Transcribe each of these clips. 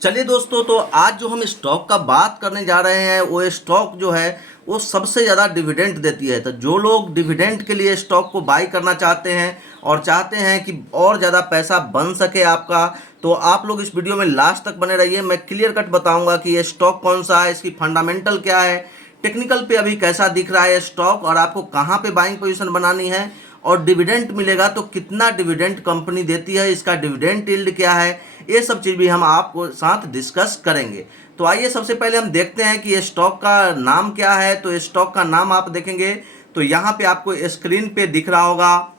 चलिए दोस्तों, तो आज जो हम स्टॉक का बात करने जा रहे हैं वो स्टॉक जो है वो सबसे ज़्यादा डिविडेंड देती है। तो जो लोग डिविडेंड के लिए स्टॉक को बाई करना चाहते हैं और चाहते हैं कि और ज़्यादा पैसा बन सके आपका, तो आप लोग इस वीडियो में लास्ट तक बने रहिए। मैं क्लियर कट बताऊंगा कि ये स्टॉक कौन सा है, इसकी फंडामेंटल क्या है, टेक्निकल पे अभी कैसा दिख रहा है स्टॉक, और आपको कहाँ पे बाइंग पोजीशन बनानी है, और डिविडेंड मिलेगा तो कितना डिविडेंड कंपनी देती है, इसका डिविडेंड यील्ड क्या है, ये सब चीज़ भी हम आपको साथ डिस्कस करेंगे। तो आइए सबसे पहले हम देखते हैं कि ये स्टॉक का नाम क्या है। तो स्टॉक का नाम आप देखेंगे तो यहाँ पे आपको स्क्रीन पे दिख रहा होगा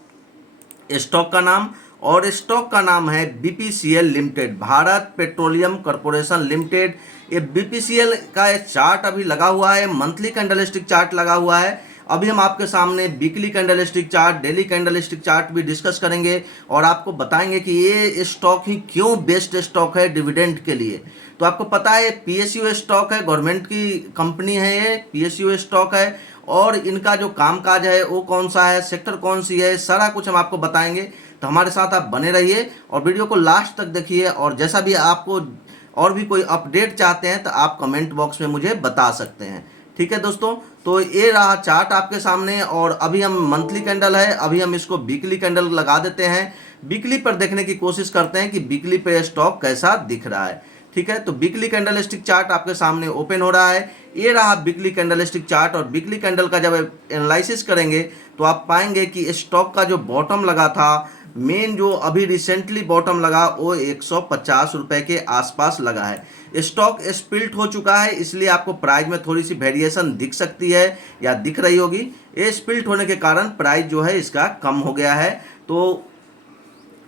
स्टॉक का नाम, और स्टॉक का नाम है BPCL limited, Bharat petroleum corporation limited. ये बीपीसीएल का एक चार्ट अभी लगा हुआ है, मंथली कैंडलस्टिक चार्ट लगा हुआ है। अभी हम आपके सामने weekly candlestick chart, daily candlestick chart भी डिस्कस करेंगे और आपको बताएंगे कि ये स्टॉक ही क्यों बेस्ट स्टॉक है डिविडेंड के लिए। तो आपको पता है पीएसयू स्टॉक है, गवर्नमेंट की कंपनी है, ये पीएसयू स्टॉक है, और इनका जो कामकाज है वो कौन सा है, सेक्टर कौन सी है, सारा कुछ हम आपको बताएंगे। तो हमारे साथ आप बने रहिए और वीडियो को लास्ट तक देखिए, और जैसा भी आपको और भी कोई अपडेट चाहते हैं तो आप कमेंट बॉक्स में मुझे बता सकते हैं। ठीक है दोस्तों, तो ये रहा चार्ट आपके सामने, और अभी हम मंथली कैंडल है, अभी हम इसको वीकली कैंडल लगा देते हैं। वीकली पर देखने की कोशिश करते हैं कि वीकली पे स्टॉक कैसा दिख रहा है। ठीक है, तो वीकली कैंडलस्टिक चार्ट आपके सामने ओपन हो रहा है। ये रहा वीकली कैंडलस्टिक चार्ट, और वीकली कैंडल का जब एनालिसिस करेंगे तो आप पाएंगे कि स्टॉक का जो बॉटम लगा था, मेन जो अभी रिसेंटली बॉटम लगा, वो 150 रुपए के आसपास लगा है। स्टॉक स्पिल्ट हो चुका है, इसलिए आपको प्राइस में थोड़ी सी वेरिएशन दिख सकती है या दिख रही होगी। ये स्पिल्ट होने के कारण प्राइस जो है इसका कम हो गया है, तो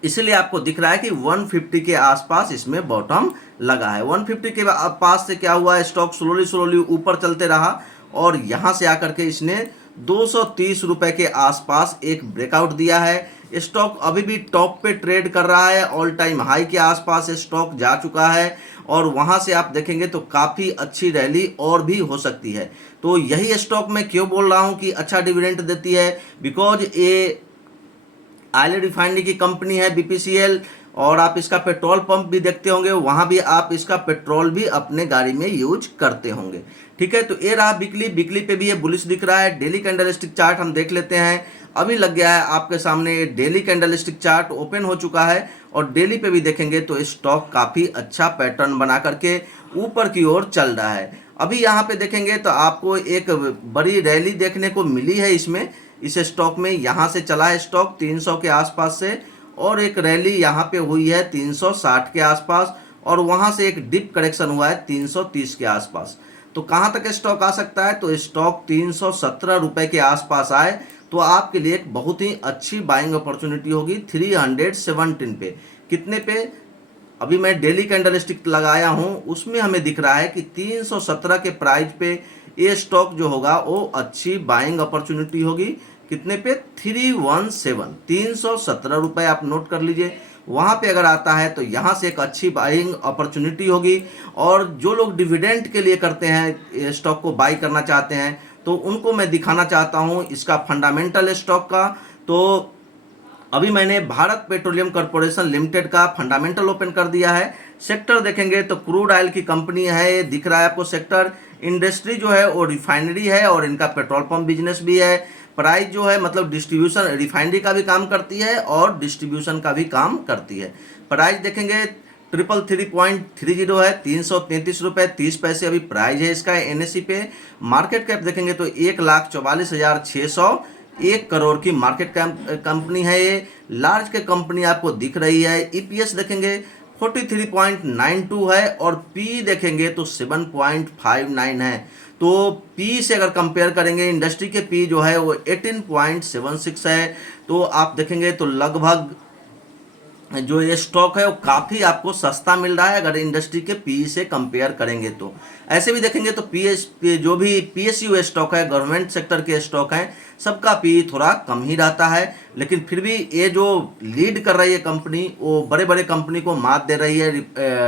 इसलिए आपको दिख रहा है कि 150 के आसपास इसमें बॉटम लगा है। 150 के पास से क्या हुआ, स्टॉक स्लोली स्लोली ऊपर चलते रहा, और यहाँ से आकर के इसने 230 रुपए के आसपास एक ब्रेकआउट दिया है। स्टॉक अभी भी टॉप पे ट्रेड कर रहा है, ऑल टाइम हाई के आसपास स्टॉक जा चुका है, और वहाँ से आप देखेंगे तो काफ़ी अच्छी रैली और भी हो सकती है। तो यही स्टॉक मैं क्यों बोल रहा हूँ कि अच्छा डिविडेंड देती है, बिकॉज ये ऑयल रिफाइनरी की कंपनी है बीपीसीएल, और आप इसका पेट्रोल पंप भी देखते होंगे, वहाँ भी आप इसका पेट्रोल भी अपने गाड़ी में यूज करते होंगे। ठीक है, तो ये रहा वीकली, वीकली पे भी ये बुलिश दिख रहा है। डेली कैंडलस्टिक चार्ट हम देख लेते हैं। अभी लग गया है आपके सामने डेली कैंडलस्टिक चार्ट ओपन हो चुका है, और डेली पे भी देखेंगे तो स्टॉक काफ़ी अच्छा पैटर्न बना करके ऊपर की ओर चल रहा है। अभी यहाँ पे देखेंगे तो आपको एक बड़ी रैली देखने को मिली है इसमें, इस स्टॉक में। यहाँ से चला है स्टॉक 300 के आसपास से, और एक रैली यहाँ पे हुई है 360 के आसपास, और वहाँ से एक डिप करेक्शन हुआ है 330 के आसपास। तो कहाँ तक स्टॉक आ सकता है, तो स्टॉक 317 रुपए के आसपास आए तो आपके लिए एक बहुत ही अच्छी बाइंग अपॉर्चुनिटी होगी 317 पे। कितने पे, अभी मैं डेली कैंडलस्टिक लगाया हूँ, उसमें हमें दिख रहा है कि 317 के प्राइस पे ये स्टॉक जो होगा वो अच्छी बाइंग अपॉर्चुनिटी होगी। कितने पे, 317, 317 रुपये आप नोट कर लीजिए। वहाँ पे अगर आता है तो यहाँ से एक अच्छी बाइंग अपॉर्चुनिटी होगी, और जो लोग डिविडेंड के लिए करते हैं स्टॉक को बाई करना चाहते हैं, तो उनको मैं दिखाना चाहता हूँ इसका फंडामेंटल स्टॉक का। तो अभी मैंने भारत पेट्रोलियम कॉर्पोरेशन लिमिटेड का फंडामेंटल ओपन कर दिया है। सेक्टर देखेंगे तो क्रूड ऑयल की कंपनी है, ये दिख रहा है आपको सेक्टर। इंडस्ट्री जो है वो रिफाइनरी है, और इनका पेट्रोल पंप बिजनेस भी है। प्राइस जो है मतलब डिस्ट्रीब्यूशन, रिफाइनरी का भी काम करती है और डिस्ट्रीब्यूशन का भी काम करती है। प्राइस देखेंगे 333.30 है, 333 रुपये 30 पैसे अभी प्राइस है इसका एनएससी पे। मार्केट कैप देखेंगे तो 1,44,600, 1 करोड़ की मार्केट कंपनी है ये। लार्ज के कंपनी आपको दिख रही है। ईपीएस देखेंगे 43.92 है, और पी देखेंगे तो 7.59 है। तो पी से अगर कंपेयर करेंगे, इंडस्ट्री के पी जो है वो 18.76 है। तो आप देखेंगे तो लगभग जो ये स्टॉक है वो काफ़ी आपको सस्ता मिल रहा है अगर इंडस्ट्री के पी से कंपेयर करेंगे तो। ऐसे भी देखेंगे तो जो भी पीएसयू स्टॉक है, गवर्नमेंट सेक्टर के स्टॉक हैं, सबका पी थोड़ा कम ही रहता है, लेकिन फिर भी ये जो लीड कर रही है कंपनी, वो बड़े बड़े कंपनी को मात दे रही है।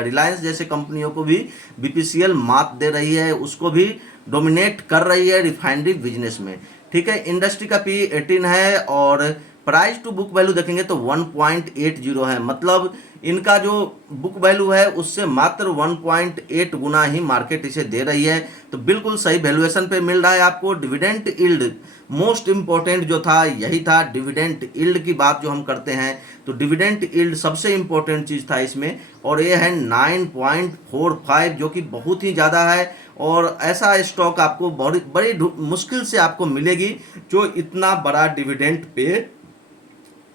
रिलायंस जैसे कंपनियों को भी बीपीसीएल मात दे रही है, उसको भी डोमिनेट कर रही है रिफाइनरी बिजनेस में। ठीक है, इंडस्ट्री का पी 18 है, और प्राइस टू बुक वैल्यू देखेंगे तो 1.80 है, मतलब इनका जो बुक वैल्यू है उससे मात्र 1.8 गुना ही मार्केट इसे दे रही है। तो बिल्कुल सही वैल्यूएशन पे मिल रहा है आपको। डिविडेंड यील्ड मोस्ट इंपॉर्टेंट जो था यही था, डिविडेंड यील्ड की बात जो हम करते हैं तो डिविडेंड यील्ड सबसे इंपॉर्टेंट चीज़ था इसमें, और ये है 9.45 जो कि बहुत ही ज़्यादा है। और ऐसा स्टॉक आपको बड़ी बड़ी मुश्किल से आपको मिलेगी जो इतना बड़ा डिविडेंड पे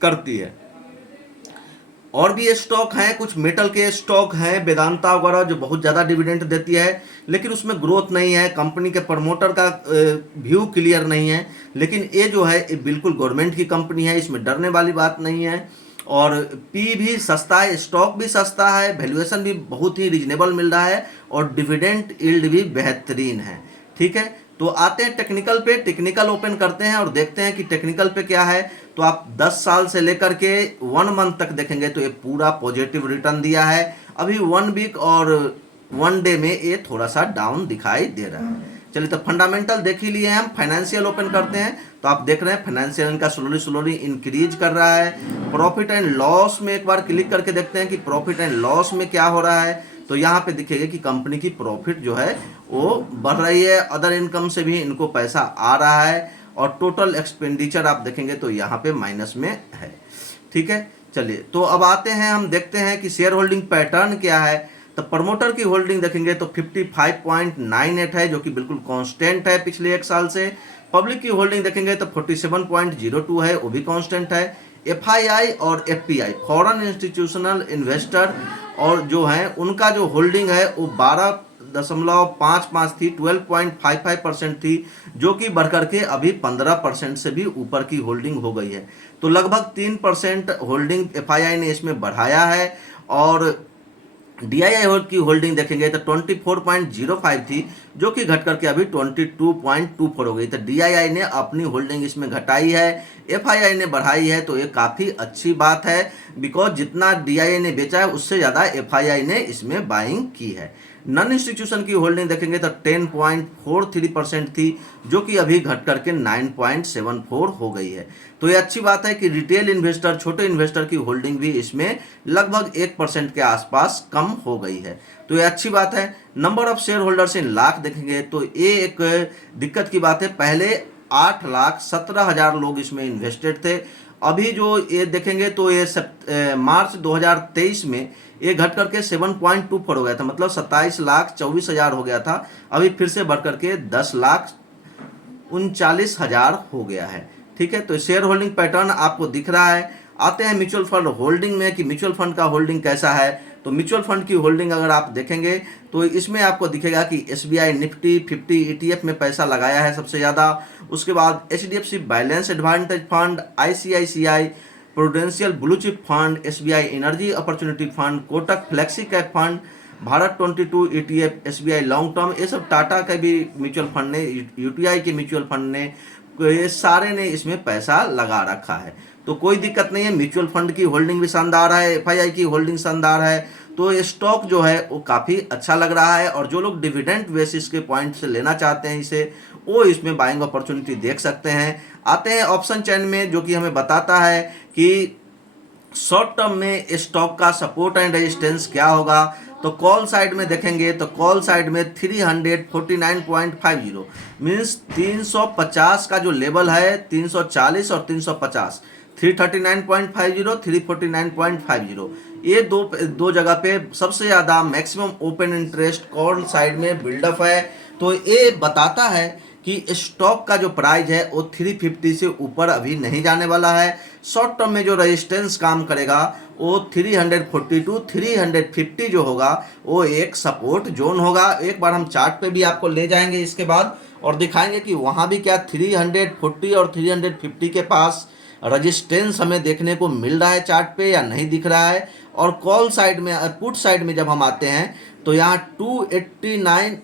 करती है। और भी स्टॉक हैं, कुछ मेटल के स्टॉक हैं, वेदांता वगैरह, जो बहुत ज़्यादा डिविडेंड देती है लेकिन उसमें ग्रोथ नहीं है, कंपनी के प्रमोटर का व्यू क्लियर नहीं है। लेकिन ये जो है ये बिल्कुल गवर्नमेंट की कंपनी है, इसमें डरने वाली बात नहीं है। और पी भी सस्ता है, स्टॉक भी सस्ता है, वैल्यूएशन भी बहुत ही रीजनेबल मिल रहा है, और डिविडेंड यील्ड भी बेहतरीन है। ठीक है, तो आते हैं टेक्निकल पे। टेक्निकल ओपन करते हैं और देखते हैं कि टेक्निकल पे क्या है। तो आप 10 साल से लेकर के 1 मंथ तक देखेंगे तो ये पूरा पॉजिटिव रिटर्न दिया है। अभी 1 वीक और 1 डे में ये थोड़ा सा डाउन दिखाई दे रहा है। चलिए, तो फंडामेंटल देख ही लिए हैं हम। फाइनेंशियल ओपन करते हैं तो आप देख रहे हैं फाइनेंशियल इनका स्लोली इंक्रीज कर रहा है। प्रॉफिट एंड लॉस में एक बार क्लिक करके देखते हैं कि प्रॉफिट एंड लॉस में क्या हो रहा है। तो यहाँ पे दिखेगा कि कंपनी की प्रॉफिट जो है वो बढ़ रही है, अदर इनकम से भी इनको पैसा आ रहा है, और टोटल एक्सपेंडिचर आप देखेंगे तो यहाँ पे माइनस में है। ठीक है, चलिए, तो अब आते हैं, हम देखते हैं कि शेयर होल्डिंग पैटर्न क्या है। तो प्रमोटर की होल्डिंग देखेंगे तो 55.98 है जो कि बिल्कुल कांस्टेंट है पिछले 1 साल से। पब्लिक की होल्डिंग देखेंगे तो 47.02 है, वो भी कांस्टेंट है। एफआईआई और एफपीआई फॉरेन इंस्टीट्यूशनल इन्वेस्टर और जो है उनका जो होल्डिंग है वो 12.55 थी, 12.55% थी, जो कि बढ़कर के अभी 15% से भी ऊपर की होल्डिंग हो गई है। तो लगभग 3% होल्डिंग एफआईआई ने इसमें बढ़ाया है। और डीआईआई की होल्डिंग देखेंगे तो 24.05 थी, जो कि घट करके अभी 22.24 हो गई। तो डीआईआई ने अपनी होल्डिंग इसमें घटाई है, एफआईआई ने बढ़ाई है, तो ये काफ़ी अच्छी बात है, बिकॉज जितना डीआईआई ने बेचा है उससे ज़्यादा एफआईआई ने इसमें बाइंग की है। नॉन इंस्टीट्यूशन की होल्डिंग देखेंगे तो 10.43% थी, जो कि अभी घट करके 9.74 हो गई है। तो ये अच्छी बात है कि रिटेल इन्वेस्टर, छोटे इन्वेस्टर की होल्डिंग भी इसमें लगभग 1% के आसपास कम हो गई है। तो ये अच्छी बात है। Number of share holders in lakh देखेंगे तो ये एक दिक्कत की बात है। पहले 8,17,000 लोग इसमें इन्वेस्टेड थे। अभी जो ये देखेंगे तो ये मार्च 2023 में ये घट करके 7.24 हो गया था, मतलब 27,24,000 हो गया था। अभी फिर से बढ़ करके 10,39,000 हो गया है। ठीक है, तो शेयर होल्डिंग पैटर्न आपको दिख रहा है। आते हैं म्यूचुअल फंड होल्डिंग में कि म्यूचुअल फंड का होल्डिंग कैसा है। तो म्यूचुअल फंड की होल्डिंग अगर आप देखेंगे तो इसमें आपको दिखेगा कि एसबीआई निफ्टी 50 ईटीएफ में पैसा लगाया है सबसे ज़्यादा। उसके बाद HDFC balance advantage fund, ICICI prudential blue chip fund, SBI energy opportunity fund, Kotak flexi cap fund, Bharat 22 ETF, SBI long term, ये सब टाटा के भी म्यूचुअल फंड ने, यूटीआई के म्यूचुअल फंड ने, ये सारे ने इसमें पैसा लगा रखा है। तो कोई दिक्कत नहीं है, म्यूचुअल फंड की होल्डिंग भी शानदार है, एफआईआई की होल्डिंग शानदार है। तो ये स्टॉक जो है वो काफ़ी अच्छा लग रहा है, और जो लोग डिविडेंड बेसिस के पॉइंट से लेना चाहते हैं इसे, वो इसमें बाइंग अपॉर्चुनिटी देख सकते हैं। आते हैं ऑप्शन चेन में, जो कि हमें बताता है कि शॉर्ट टर्म में स्टॉक का सपोर्ट एंड रेजिस्टेंस क्या होगा। तो कॉल साइड में देखेंगे तो कॉल साइड में 349.50 मीन्स 350 का जो लेवल है, 340 और 350, 339.50, 349.50, ये दो जगह पे सबसे ज़्यादा maximum open interest call side में बिल्डअप है। तो ये बताता है कि स्टॉक का जो प्राइस है वो 350 से ऊपर अभी नहीं जाने वाला है। शॉर्ट टर्म में जो रेजिस्टेंस काम करेगा वो 342 350 जो होगा वो एक सपोर्ट जोन होगा। एक बार हम चार्ट पे भी आपको ले जाएंगे इसके बाद और दिखाएंगे कि वहाँ भी क्या 340 और 350 के पास रेजिस्टेंस हमें देखने को मिल रहा है चार्ट पे या नहीं दिख रहा है। और कॉल साइड में, पुट साइड में जब हम आते हैं तो यहाँ 289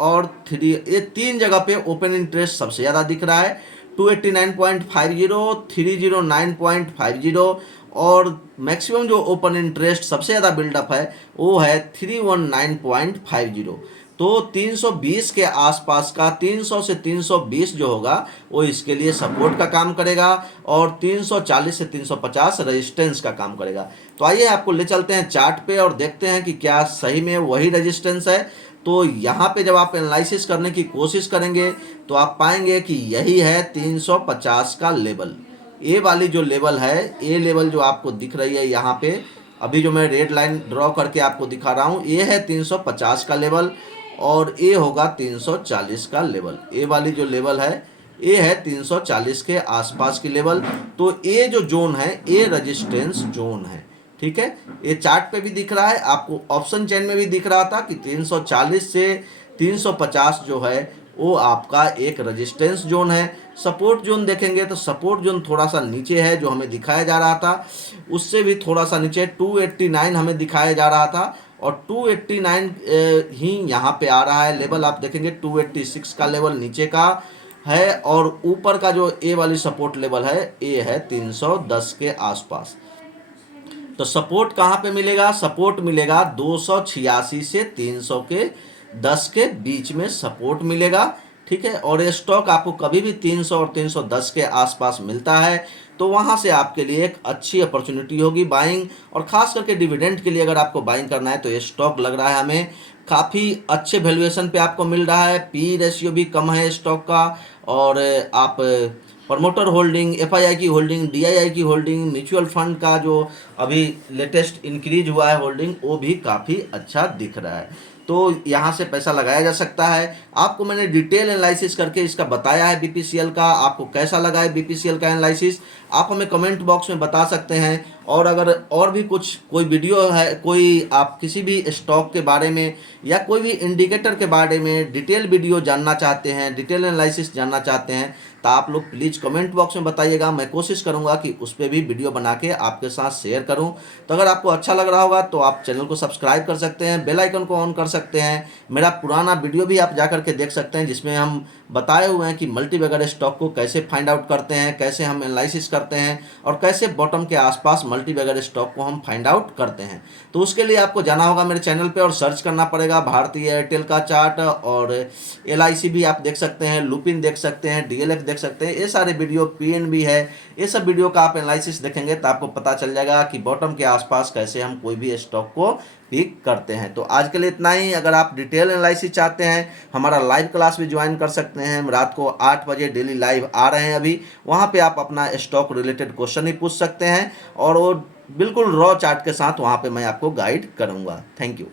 और 3, ये 3 जगह पे ओपन इंटरेस्ट सबसे ज़्यादा दिख रहा है, 289.50, 309.50, और मैक्सिमम जो ओपन इंटरेस्ट सबसे ज़्यादा बिल्डअप है वो है 319.50। तो 320 के आसपास का 300 से 320 जो होगा वो इसके लिए सपोर्ट का काम करेगा और 340 से 350 रेजिस्टेंस का काम करेगा। तो आइए आपको ले चलते हैं चार्ट पे और देखते हैं कि क्या सही में वही रेजिस्टेंस है। तो यहाँ पे जब आप एनालिसिस करने की कोशिश करेंगे तो आप पाएंगे कि यही है 350 का लेवल। ये वाली जो लेवल है, ये लेवल जो आपको दिख रही है यहाँ पे, अभी जो मैं रेड लाइन ड्रॉ करके आपको दिखा रहा हूँ, ये है 350 का लेवल और ये होगा 340 का लेवल। ये वाली जो लेवल है ये है 340 के आसपास की लेवल। तो ये जो जोन है ये रेजिस्टेंस जोन है, ठीक है। ये चार्ट पे भी दिख रहा है, आपको ऑप्शन चेन में भी दिख रहा था कि 340 से 350 जो है वो आपका एक रेजिस्टेंस जोन है। सपोर्ट जोन देखेंगे तो सपोर्ट जोन थोड़ा सा नीचे है, जो हमें दिखाया जा रहा था उससे भी थोड़ा सा नीचे 289 हमें दिखाया जा रहा था और 289 ही यहाँ पे आ रहा है लेवल। आप देखेंगे 286 का लेवल नीचे का है और ऊपर का जो ए वाली सपोर्ट लेवल है ये है 310 के आसपास। तो सपोर्ट कहाँ पे मिलेगा? सपोर्ट मिलेगा 286 से 300 के 10 के बीच में सपोर्ट मिलेगा, ठीक है। और ये स्टॉक आपको कभी भी 300 और 310 के आसपास मिलता है तो वहाँ से आपके लिए एक अच्छी अपॉर्चुनिटी होगी बाइंग। और ख़ास करके डिविडेंड के लिए अगर आपको बाइंग करना है तो ये स्टॉक लग रहा है हमें काफ़ी अच्छे वैल्यूएशन पे आपको मिल रहा है। पी रेशियो भी कम है स्टॉक का और आप प्रमोटर होल्डिंग, एफआईआई की होल्डिंग, डीआईआई की होल्डिंग, म्यूचुअल फंड का जो अभी लेटेस्ट इंक्रीज हुआ है होल्डिंग वो भी काफ़ी अच्छा दिख रहा है। तो यहाँ से पैसा लगाया जा सकता है। आपको मैंने डिटेल एनालिसिस करके इसका बताया है बीपीसीएल का। आपको कैसा लगा है बीपीसीएल का एनालिसिस आप हमें कमेंट बॉक्स में बता सकते हैं। और अगर और भी कुछ कोई वीडियो है, कोई आप किसी भी स्टॉक के बारे में या कोई भी इंडिकेटर के बारे में डिटेल वीडियो जानना चाहते हैं, डिटेल एनालिसिस जानना चाहते हैं तो आप लोग प्लीज़ कमेंट बॉक्स में बताइएगा। मैं कोशिश करूंगा कि उस पर भी वीडियो बना के आपके साथ शेयर करूं। तो अगर आपको अच्छा लग रहा होगा तो आप चैनल को सब्सक्राइब कर सकते हैं, बेल आइकन को ऑन कर सकते हैं। मेरा पुराना वीडियो भी आप जा करके देख सकते हैं जिसमें हम बताए हुए हैं कि मल्टीबैगर स्टॉक को कैसे फाइंड आउट करते हैं, कैसे हम एनालिसिस करते हैं और कैसे बॉटम के आसपास मल्टीबैगर स्टॉक को हम फाइंड आउट करते हैं। तो उसके लिए आपको जाना होगा मेरे चैनल पे और सर्च करना पड़ेगा भारतीय एयरटेल का चार्ट और एलआईसी भी आप देख सकते हैं, लुपिन देख सकते हैं, डीएलएफ देख सकते हैं। ये सारे वीडियो, पीएनबी है, ये सब वीडियो का आप एनालिसिस देखेंगे तो आपको पता चल जाएगा कि बॉटम के आसपास कैसे हम कोई भी स्टॉक को पिक करते हैं। तो आज के लिए इतना ही। अगर आप डिटेल एनालिसिस चाहते हैं हमारा लाइव क्लास भी ज्वाइन कर सकते हैं। हम रात को 8 बजे डेली लाइव आ रहे हैं अभी, वहाँ पे आप अपना स्टॉक रिलेटेड क्वेश्चन ही पूछ सकते हैं और वो बिल्कुल रॉ चार्ट के साथ वहाँ पे मैं आपको गाइड करूँगा। Thank you.